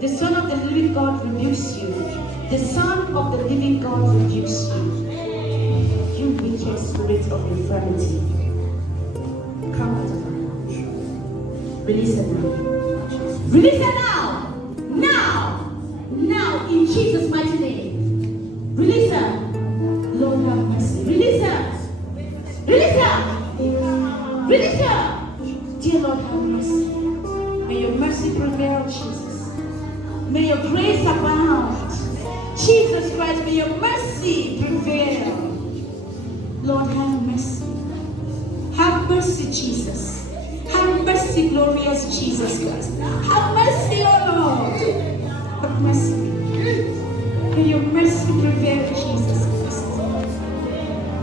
The Son of the living God rebukes you. The Son of the living God rebukes you. You wicked spirit of infirmity. Come out of her. Release her now. Release her now. Now. Now. In Jesus' mighty name. Release her. Lord have mercy. Release her. Release her. Release her. Dear Lord have mercy. May your mercy prevail, Jesus. May your grace abound. Jesus Christ, may your mercy prevail. Lord, have mercy. Have mercy, Jesus. Have mercy, glorious Jesus Christ. Have mercy, oh Lord. Have mercy. May your mercy prevail, Jesus Christ.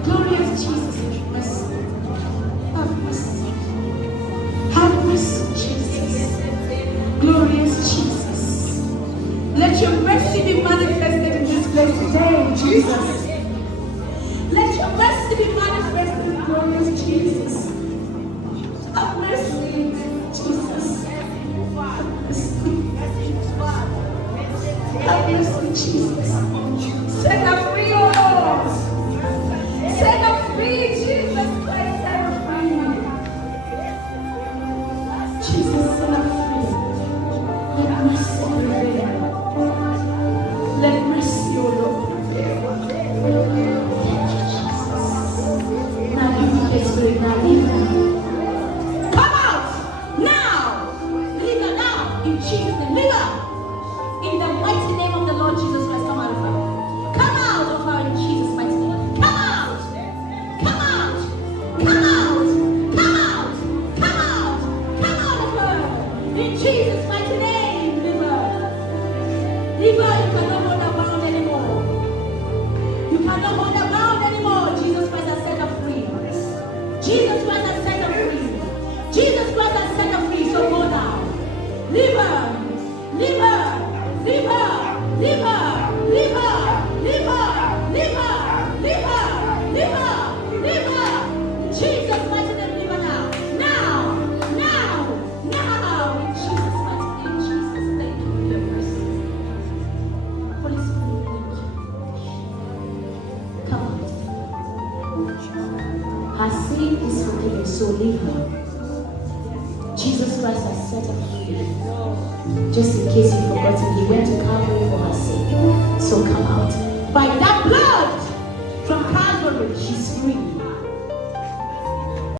Glorious Jesus, have mercy. Have mercy. Have mercy, Jesus. Glorious Jesus. Let your mercy be manifested in this place today, Jesus. Let your mercy be manifested, glorious Jesus. Have mercy, Jesus. Have mercy, Jesus. Set her free, oh Lord. Set her free, Jesus Christ. Set her free. Jesus, set her free. Let mercy prevail. Let mercy, O Lord. Thank you, Jesus. Now you wicked spirit, now leave her. Come out! Now! Leave her now! In Jesus' name. Leave her! In the mighty name of the Lord Jesus Christ, come out of her. Come out of her in Jesus' mighty name. Come out! Come out! Come out! Come out! Come out! Come out of her! In Jesus' mighty name, leave her. Leave her, you cannot hold her bound anymore. You cannot hold her bound anymore. Jesus Christ has set her free. Jesus Christ has set her free. Jesus Christ has set her free, so go now. Leave her. Leave her. Leave her. Leave her. Leave her. Leave her. Leave her. Leave her. Leave her. Leave her. Jesus mighty name, leave her now. Now. Now. Now. In Jesus mighty name, Jesus, thank you for your mercy. Holy Spirit, thank you. Come on. Her sin is forgiven, so leave her. Jesus Christ has set her free. Just in case you've forgotten, he went to Calvary for her sake. So come out. By that blood from Calvary, she's free.